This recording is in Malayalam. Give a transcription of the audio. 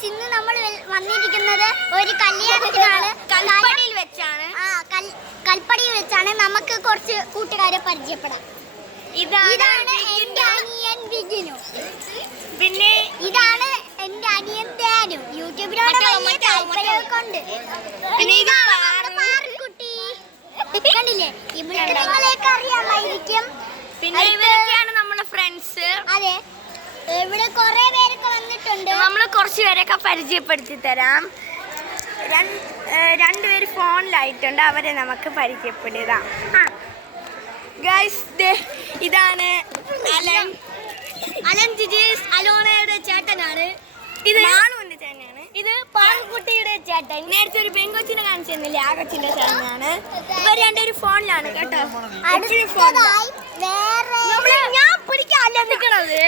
ഗൈസ് ഇന്ന് നമ്മൾ വന്നിരിക്കുന്നത് ഒരു കല്യാണത്തിനാണ്. കൽപ്പടിയിൽ വെച്ചാണ്. കൽപ്പടിയിൽ വെച്ചാണ്. നമുക്ക് കുറച്ച് കൂട്ടുകാരെ പരിചയപ്പെടാം. ഇതാണ് എന്റെ അനിയൻ വിജിനു. പിന്നെ ഇതാണ് എന്റെ അനിയൻ ധ്യാനു. യൂട്യൂബിലാണ് താല്പര്യമൊക്കെ. പിന്നെ പാറക്കുട്ടി കണ്ടില്ലേ? ഇവിടുത്തെ നിങ്ങളെയൊക്കെ അറിയാമായിരിക്കും. പിന്നെ ഇവരൊക്കെയാണ് നമ്മുടെ ഫ്രണ്ട്സ്. അതെ, ഇവിടെ കുറെ പേരൊക്കെ വന്നിട്ടുണ്ട്. നമ്മൾ കുറച്ച് പേരൊക്കെ പരിചയപ്പെടുത്തി തരാം. രണ്ടുപേര് ഫോണിലായിട്ടുണ്ട്, അവരെ നമുക്ക് പരിചയപ്പെടുത്താം. ഗൈസ്, ഇതാണ് അലൻ. അലൻ ജിജീസ് അലോണയുടെ ചേട്ടനാണ്. ഇത് മാളുവിന്റെ ചേട്ടനാണ്. ഇത് പാറക്കുട്ടിയുടെ ചേട്ടൻ. നേരത്തെ ഒരു പെങ്കൊച്ചിനെ കാണിച്ചിരുന്നില്ലേ, ആ കൊച്ചിന്റെ ചേട്ടനാണ്. ഇവർ രണ്ടുപേരും ഫോണിലാണ് കേട്ടോ. അടുത്തതായി വേറെ ഞാൻ പിടിക്കാല്ല നിൽക്കണത്.